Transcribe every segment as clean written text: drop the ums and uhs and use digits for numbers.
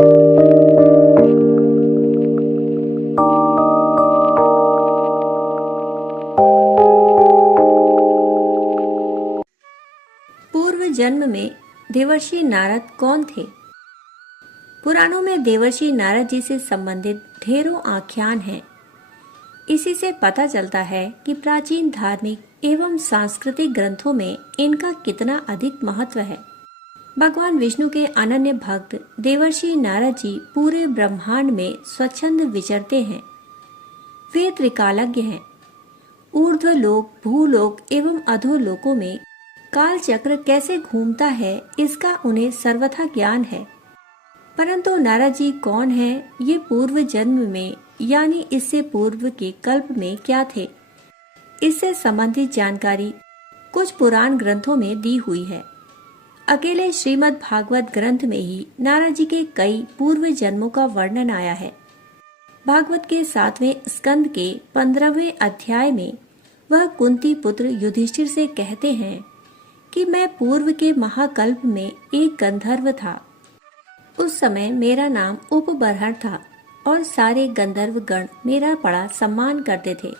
पूर्व जन्म में देवर्षि नारद कौन थे? पुराणों में देवर्षि नारद जी से संबंधित ढेरों आख्यान हैं। इसी से पता चलता है कि प्राचीन धार्मिक एवं सांस्कृतिक ग्रंथों में इनका कितना अधिक महत्व है। भगवान विष्णु के अनन्य भक्त देवर्षि नारद जी पूरे ब्रह्मांड में स्वच्छंद विचरते हैं। वे त्रिकालज्ञ हैं। ऊर्ध्वलोक, भूलोक एवं अधोलोकों में काल चक्र कैसे घूमता है इसका उन्हें सर्वथा ज्ञान है। परंतु नारद जी कौन हैं, ये पूर्व जन्म में यानी इससे पूर्व के कल्प में क्या थे, इससे संबंधित जानकारी कुछ पुराण ग्रंथों में दी हुई है। अकेले श्रीमद् भागवत ग्रंथ में ही नारद जी के कई पूर्व जन्मों का वर्णन आया है। भागवत के 7वें स्कंद के 15वें अध्याय में वह कुंती पुत्र युधिष्ठिर से कहते हैं कि मैं पूर्व के महाकल्प में एक गंधर्व था। उस समय मेरा नाम उपबर्हण था और सारे गंधर्व गण मेरा बड़ा सम्मान करते थे।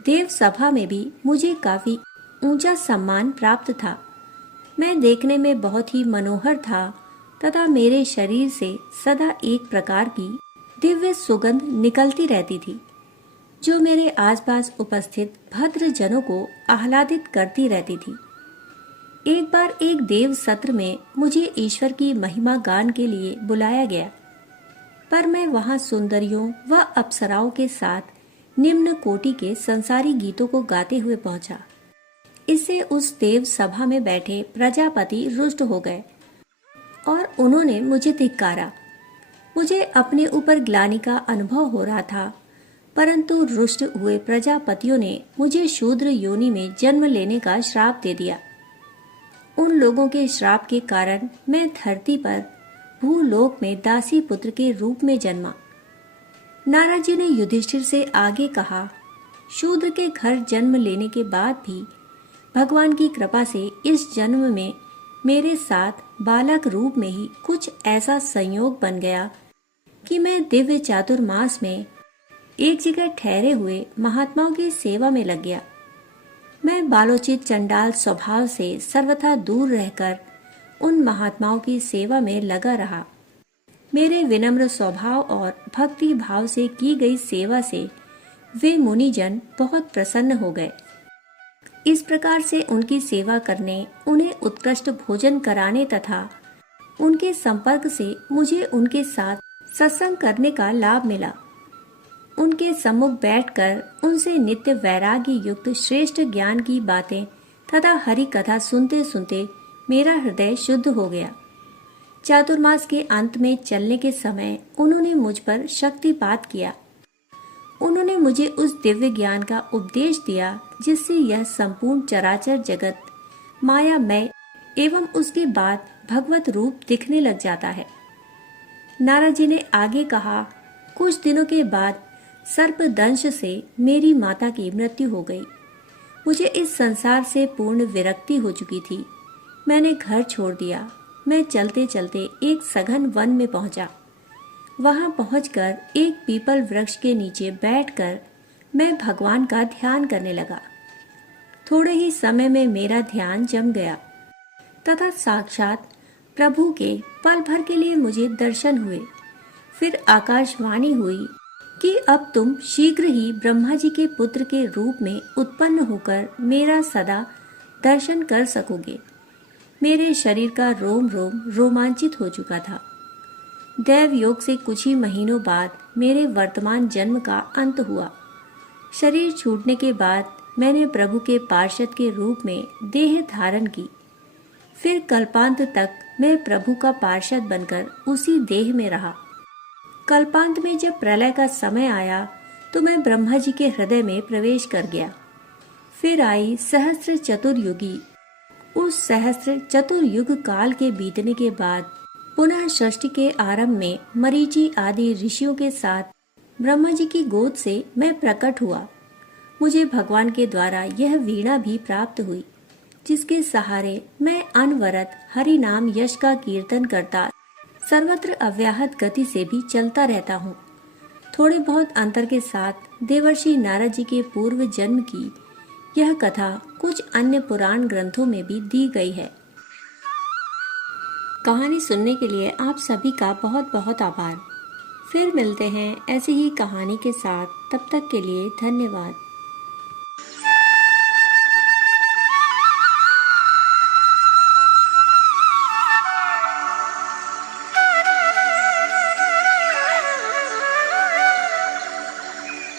देव सभा में भी मुझे काफी ऊंचा सम्मान प्राप्त था। मैं देखने में बहुत ही मनोहर था तथा मेरे शरीर से सदा एक प्रकार की दिव्य सुगंध निकलती रहती थी, जो मेरे आसपास उपस्थित भद्र जनों को आह्लादित करती रहती थी। एक बार एक देव सत्र में मुझे ईश्वर की महिमा गान के लिए बुलाया गया, पर मैं वहां सुंदरियों व अप्सराओं के साथ निम्न कोटि के संसारी गीतों को गाते हुए पहुंचा। इससे उस देव सभा में बैठे प्रजापति रुष्ट हो गए और उन्होंने मुझे धिक्कारा। मुझे अपने ऊपर ग्लानि का अनुभव हो रहा था, परंतु रुष्ट हुए प्रजापतियों ने मुझे शूद्र योनि में जन्म लेने का श्राप दे दिया। उन लोगों के श्राप के कारण मैं धरती पर भूलोक में दासी पुत्र के रूप में जन्मा। नारद जी ने युधिष्ठिर से आगे कहा, शूद्र के घर जन्म लेने के बाद भी भगवान की कृपा से इस जन्म में मेरे साथ बालक रूप में ही कुछ ऐसा संयोग बन गया कि मैं दिव्य चातुर्मास में एक जगह ठहरे हुए महात्माओं की सेवा में लग गया। मैं बालोचित चंडाल स्वभाव से सर्वथा दूर रहकर उन महात्माओं की सेवा में लगा रहा। मेरे विनम्र स्वभाव और भक्ति भाव से की गई सेवा से वे मुनिजन बहुत प्रसन्न हो गए। इस प्रकार से उनकी सेवा करने, उन्हें उत्कृष्ट भोजन कराने तथा उनके संपर्क से मुझे उनके साथ सत्संग करने का लाभ मिला। उनके सम्मुख बैठकर उनसे नित्य वैराग्य युक्त श्रेष्ठ ज्ञान की बातें तथा हरि कथा सुनते सुनते मेरा हृदय शुद्ध हो गया। चातुर्मास के अंत में चलने के समय उन्होंने मुझ पर शक्तिपात किया। उन्होंने मुझे उस दिव्य ज्ञान का उपदेश दिया जिससे यह संपूर्ण चराचर जगत मायामय एवं उसके बाद भगवत रूप दिखने लग जाता है। नारद जी ने आगे कहा, कुछ दिनों के बाद सर्पदंश से मेरी माता की मृत्यु हो गई। मुझे इस संसार से पूर्ण विरक्ति हो चुकी थी। मैंने घर छोड़ दिया। मैं चलते चलते एक सघन वन में पहुंचा। वहां पहुंचकर एक पीपल वृक्ष के नीचे बैठकर मैं भगवान का ध्यान करने लगा। थोड़े ही समय में मेरा ध्यान जम गया तथा साक्षात प्रभु के पल भर के लिए मुझे दर्शन हुए। फिर आकाशवाणी हुई कि अब तुम शीघ्र ही ब्रह्मा जी के पुत्र के रूप में उत्पन्न होकर मेरा सदा दर्शन कर सकोगे। मेरे शरीर का रोम रोम रोमांचित हो चुका था। दैव योग से कुछ ही महीनों बाद मेरे वर्तमान जन्म का अंत हुआ। शरीर छूटने के बाद मैंने प्रभु के पार्षद के रूप में देह धारण की। फिर कल्पांत तक मैं प्रभु का पार्षद बनकर उसी देह में रहा। कल्पांत में जब प्रलय का समय आया तो मैं ब्रह्मा जी के हृदय में प्रवेश कर गया। फिर आई सहस्त्र चतुर्युगी। उस सहस्त्र चतुर्युग काल के बीतने के बाद पुनः सृष्टि के आरंभ में मरीचि आदि ऋषियों के साथ ब्रह्मा जी की गोद से मैं प्रकट हुआ। मुझे भगवान के द्वारा यह वीणा भी प्राप्त हुई, जिसके सहारे मैं अनवरत हरि नाम यश का कीर्तन करता सर्वत्र अव्याहत गति से भी चलता रहता हूँ। थोड़े बहुत अंतर के साथ देवर्षि नारद जी के पूर्व जन्म की यह कथा कुछ अन्य पुराण ग्रंथों में भी दी गई है। कहानी सुनने के लिए आप सभी का बहुत बहुत आभार। फिर मिलते हैं ऐसी ही कहानी के साथ। तब तक के लिए धन्यवाद।